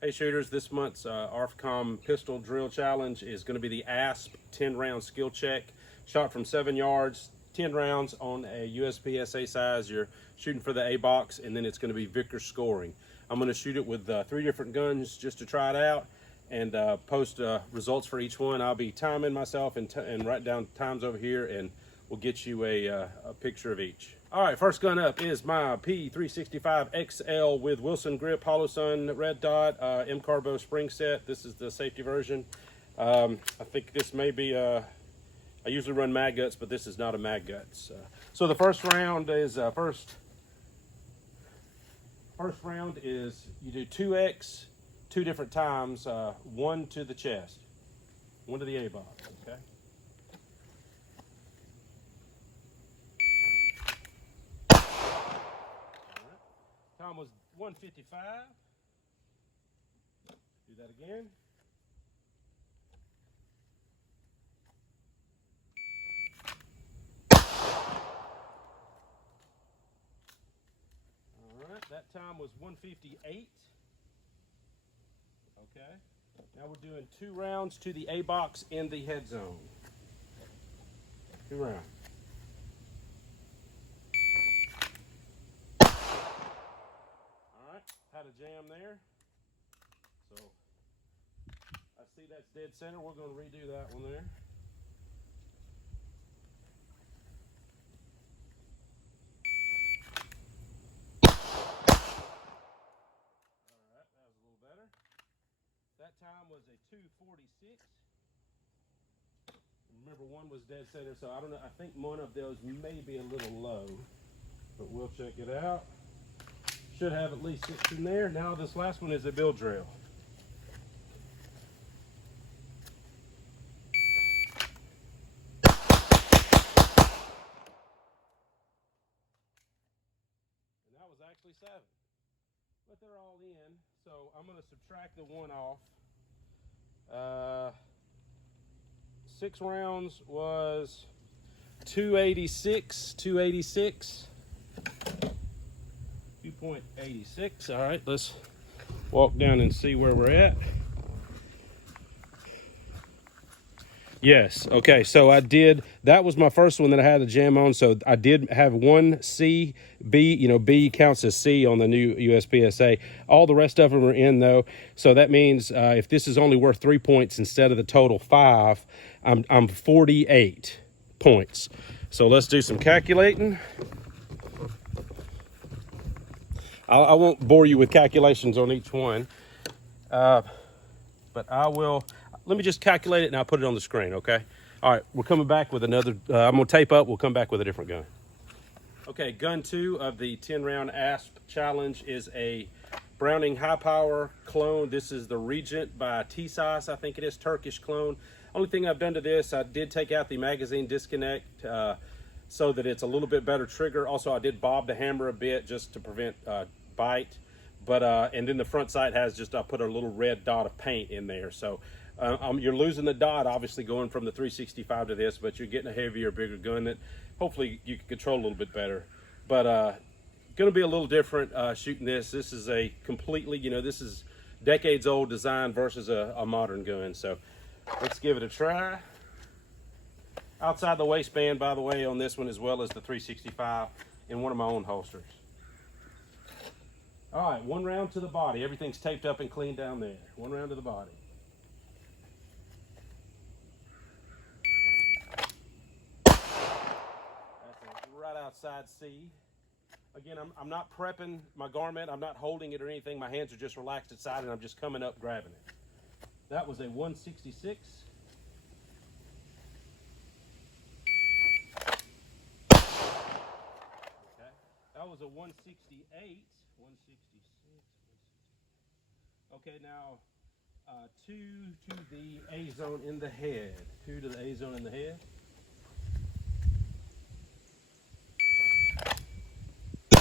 Hey shooters, this month's ARFCOM pistol drill challenge is going to be the ASP 10 round skill check. Shot from 7 yards, 10 rounds on a USPSA size. You're shooting for the A box, and then it's going to be Vickers scoring. I'm going to shoot it with 3 different guns just to try it out and post results for each one. I'll be timing myself and write down times over here, and we'll get you a picture of each. All right, first gun up is my P365 XL with Wilson grip, Hollow Sun red dot, M Carbo spring set. This is the safety version. I think this may be I usually run mag guts, but this is not a mag guts. So the first round is first round is you do 2x 2 different times, 1 to the chest, 1 to the A box. Okay. Time was 1:55. Do that again. All right, that time was 1:58. Okay. Now we're doing 2 rounds to the A box in the head zone. 2 rounds. Had a jam there, so I see that's dead center. We're going to redo that one there. All right, that was a little better. That time was a 2:46. Remember, one was dead center, so I don't know. I think one of those may be a little low, but we'll check it out. Should have at least 6 in there. Now this last one is a bill drill. And that was actually 7. But they're all in, so I'm going to subtract the 1 off. 6 rounds was 286. 2.86. All right, let's walk down and see where we're at. Yes, okay, so I did, that was my first one that I had a jam on, so I did have 1 C, B, B counts as C on the new USPSA. All the rest of them are in though, so that means if this is only worth 3 points instead of the total 5, I'm 48 points. So let's do some calculating. I won't bore you with calculations on each one, but I will. Let me just calculate it and I'll put it on the screen, okay? All right, we're coming back with another, I'm gonna tape up, we'll come back with a different gun. Okay, gun 2 of the 10 round ASP challenge is a Browning high power clone. This is the Regent by T-Size, I think it is, Turkish clone. Only thing I've done to this, I did take out the magazine disconnect so that it's a little bit better trigger. Also, I did bob the hammer a bit just to prevent bite. But and then the front sight has just, I put a little red dot of paint in there. So you're losing the dot, obviously, going from the 365 to this, but you're getting a heavier, bigger gun that hopefully you can control a little bit better. But going to be a little different shooting this. This is a completely, this is decades old design versus a modern gun. So let's give it a try. Outside the waistband, by the way, on this one, as well as the 365 in one of my own holsters. All right, 1 round to the body. Everything's taped up and cleaned down there. 1 round to the body. That's right outside C. Again, I'm not prepping my garment. I'm not holding it or anything. My hands are just relaxed inside, and I'm just coming up grabbing it. That was a 166. Okay, that was a 168. 166. Okay, now 2 to the A zone in the head. 2 to the A zone in the head. I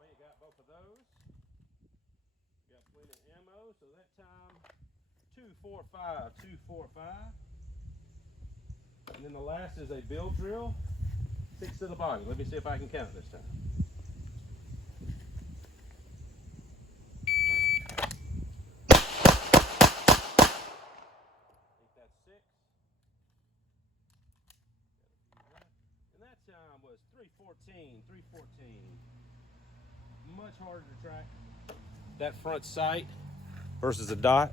may have got both of those. Got plenty of ammo, so that time 245, 245. And then the last is a bill drill. 6 to the body. Let me see if I can count this time. was 314, 314. Much harder to track that front sight versus a dot.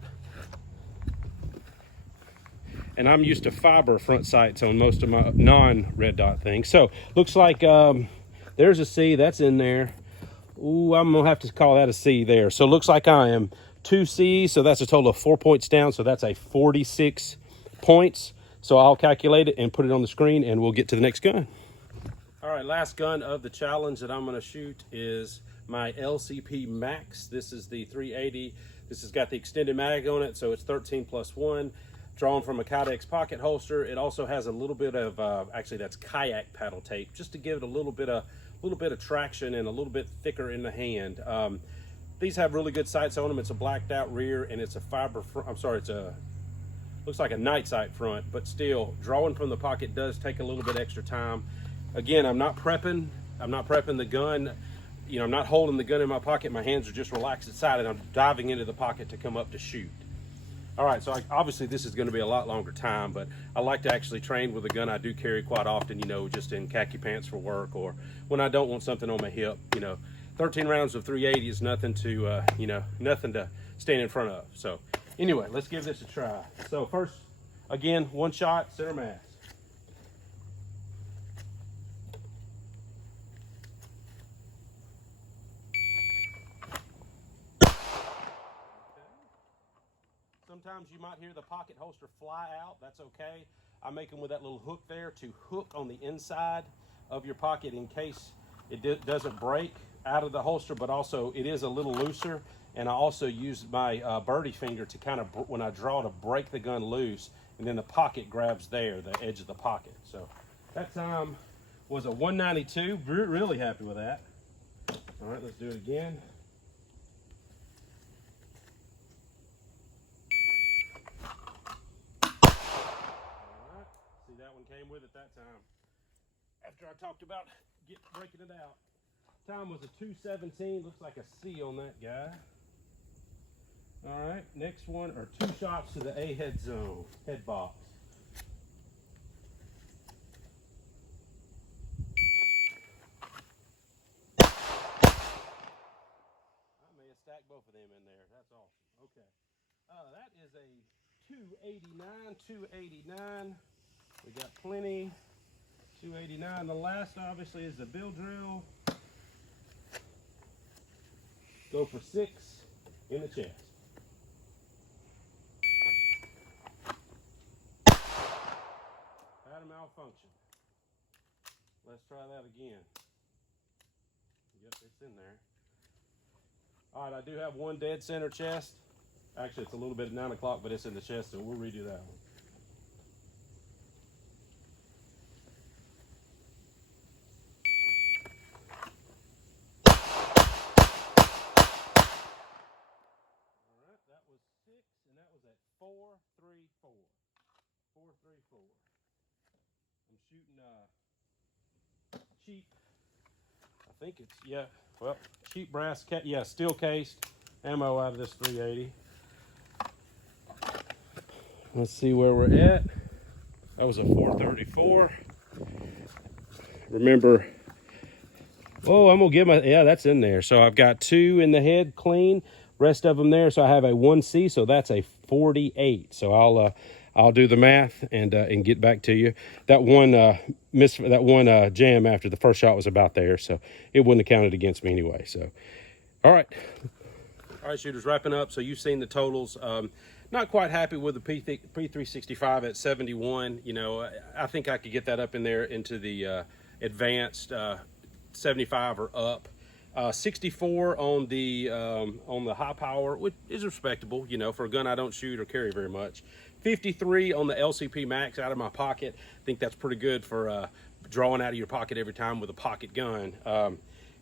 And I'm used to fiber front sights on most of my non-red dot things. So looks like there's a C that's in there. Ooh, I'm gonna have to call that a C there. So looks like I am 2 C's, so that's a total of 4 points down. So that's a 46 points. So I'll calculate it and put it on the screen and we'll get to the next gun. All right, last gun of the challenge that I'm gonna shoot is my LCP Max. This is the 380. This has got the extended mag on it, so it's 13+1. Drawn from a Kydex pocket holster. It also has a little bit of, actually that's kayak paddle tape, just to give it a little bit of traction and a little bit thicker in the hand. These have really good sights on them. It's a blacked out rear and it's a fiber front. I'm sorry, looks like a night sight front, but still drawing from the pocket does take a little bit extra time. Again, I'm not prepping the gun. You know, I'm not holding the gun in my pocket. My hands are just relaxed inside and I'm diving into the pocket to come up to shoot. All right, so obviously this is going to be a lot longer time, but I like to actually train with a gun I do carry quite often, you know, just in khaki pants for work or when I don't want something on my hip. You know, 13 rounds of 380 is nothing to, you know, nothing to stand in front of. So anyway, let's give this a try. So first, again, one shot, center mass. Sometimes you might hear the pocket holster fly out. That's okay. I make them with that little hook there to hook on the inside of your pocket in case it doesn't break out of the holster, but also it is a little looser. And I also use my birdie finger to kind of, when I draw, to break the gun loose, and then the pocket grabs there, the edge of the pocket. So that time was a 192. Really happy with that. All right, let's do it again. That one came with it that time. After I talked about breaking it out. Time was a 217. Looks like a C on that guy. All right, next one are 2 shots to the A head zone, head box. I may have stacked both of them in there. That's awesome. Okay. That is a 289, 289. We got plenty. 289. The last obviously is the bill drill. Go for 6 in the chest. Had a malfunction. Let's try that again. Yep, it's in there. All right, I do have one dead center chest. Actually, it's a little bit at 9 o'clock, but it's in the chest, so we'll redo that one. That was 6, and that was at 434. 434. I'm shooting cheap. I think it's, yeah, well, cheap brass, steel cased ammo out of this 380. Let's see where we're at. That was a 434. Remember, oh, I'm gonna get my, yeah, that's in there. So I've got 2 in the head clean. Rest of them there, so I have a 1C, so that's a 48. So I'll do the math and get back to you. That one jam after the first shot was about there, so it wouldn't have counted against me anyway. So, all right, shooters, wrapping up. So you've seen the totals. Not quite happy with the P365 at 71. You know, I think I could get that up in there into the advanced 75 or up. 64 on the high power, which is respectable, you know, for a gun I don't shoot or carry very much. 53 on the LCP Max out of my pocket. I think that's pretty good for drawing out of your pocket every time with a pocket gun.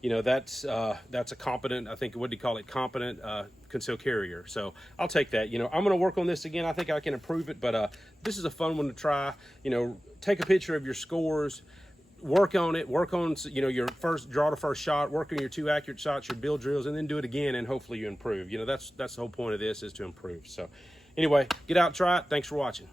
You know, that's a competent, I think, what do you call it, competent concealed carrier. So I'll take that. You know, I'm going to work on this again. I think I can improve it, but this is a fun one to try. You know, take a picture of your scores. Work on it, you know, your first shot, work on your 2 accurate shots, your bill drills, and then do it again, and hopefully you improve. You know, that's the whole point of this, is to improve. So anyway, get out and try it. Thanks for watching.